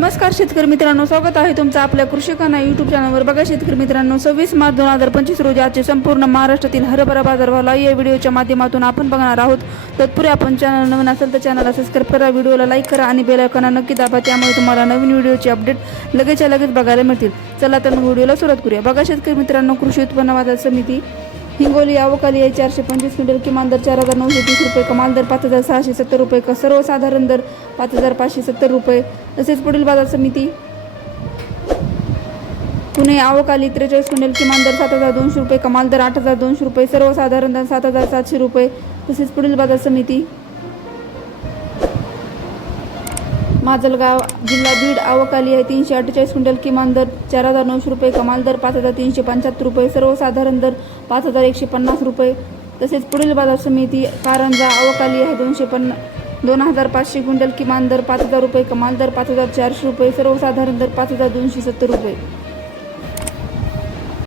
नमस्कार शेतकरी मित्रांनो स्वागत आहे तुमचं आपल्या कृषकांना यूट्यूब चॅनलवर बघा शेतकरी मित्रांनो सव्वीस मार्च दोन हजार पंचवीस रोजी आजचे संपूर्ण महाराष्ट्रातील हरभरा बाजारभावला या व्हिडिओच्या माध्यमातून आपण बघणार आहोत. तत्पूर्वी आपण चॅनल नवीन असेल तर चॅनलला सबस्क्राईब करा व्हिडिओला लाईक करा आणि बेल आयकॉनला नक्की दाबा त्यामुळे तुम्हाला नवीन व्हिडिओची अपडेट लगेचच्या लगेच बघायला मिळतील. चला तर मग व्हिडिओला सुरुवात करूया. बघा शेतकरी मित्रांनो कृषी उत्पन्न बाजार समिती हिंगोली अवकाली आहे चारशे पंचवीस क्विंटल किमान दर चार हजार नऊशे तीस रुपये कमाल दर पाच हजार सहाशे सत्तर रुपये क- सर्वसाधारण दर पाच हजार पाचशे सत्तर रुपये. तसेच पुढील बाजार समिती. पुणे अवकाली त्रेचाळीस क्विंटल किमान दर सात हजार दोनशे रुपये कमाल दर आठ हजार दोनशे रुपये सर्वसाधारण दर सात हजार सातशे रुपये. तसेच पुढील बाजार समिती. माजलगाव जिल्हा बीड आवकाली आहे. तीनशे अठ्ठेचाळीस क्विंटल किमान दर चार हजार नऊशे रुपये कमाल दर पाच हजार तीनशे पंच्याहत्तर रुपये सर्वसाधारण दर पाच हजार एकशे पन्नास रुपये. तसेच पुढील बाजार समिती कारंजा अवकाली आहे. दोनशे पन्ना दोन हजार पाचशे क्विंटल किमान दर पाच हजार रुपये कमाल दर पाच हजार चारशे रुपये सर्वसाधारण दर पाच हजार दोनशे सत्तर रुपये.